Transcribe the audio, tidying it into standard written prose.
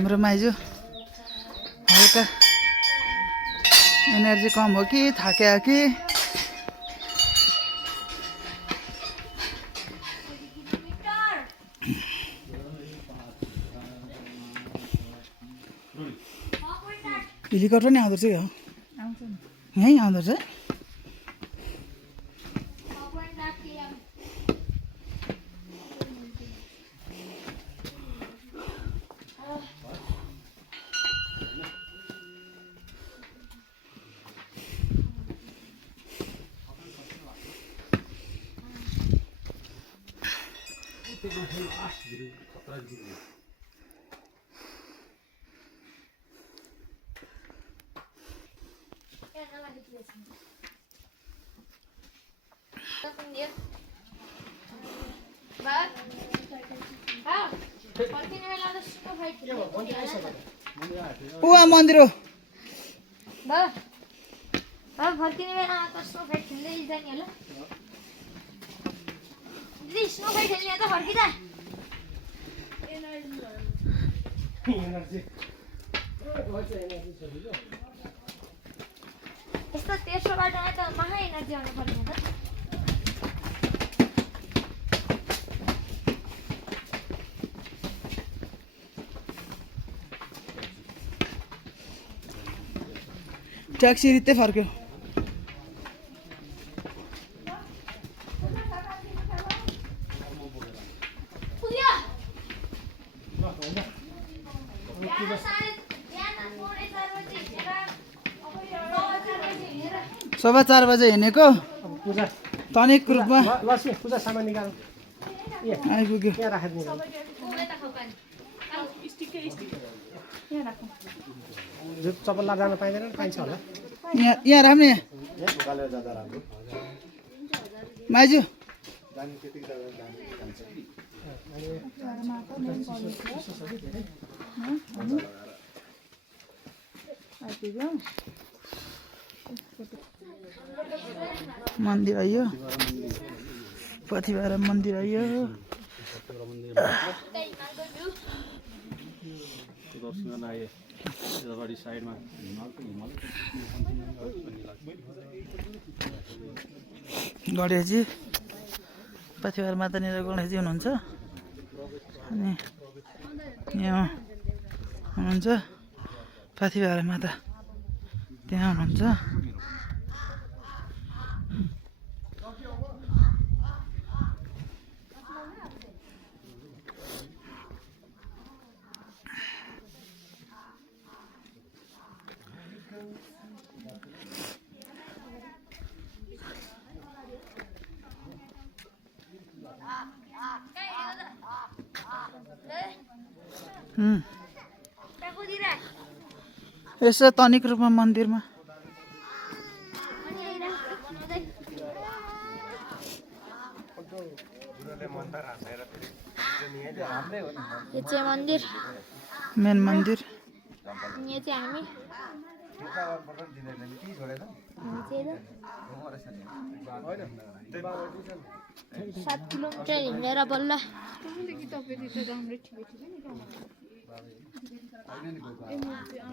हाम्रो माइजू हल्का एनर्जी कम हो कि थाक्यो कि हेलिकप्टर नि आउँदो रहेछ यो यहीँ आउँदो रहेछ उहाँ मन्दिर हो फर्किने बेला त स्नो फाइट खेल्दै जाने होला दिदी स्नो फाइट खेल्ने त फर्किँदा यस्तो तेस्रो बाटोमा त महा एनर्जी आउनु पर्ने त ट्याक्सी रित्तै फर्क्यो सभा 4 बजे हिँडेको तनिक रूपमा पूजा सामान निकाल आइपुग्यो चप्पल लाएर जान पाइँदैन पाइन्छ होला यहाँ राख्ने माइजू मन्दिर आइयो पथिबारा मन्दिर आइयो गणेशजी पथिबार मातानिर गणेशजी हुनुहुन्छ अनि यहाँ हुनुहुन्छ पथिबारा माता त्यहाँ हुनुहुन्छ यसो तनिक रूपमा मन्दिरमा यो चाहिँ मन्दिर मेन मन्दिर यहाँ चाहिँ हामी 7 किलोमिटर हिँडेर बल्ल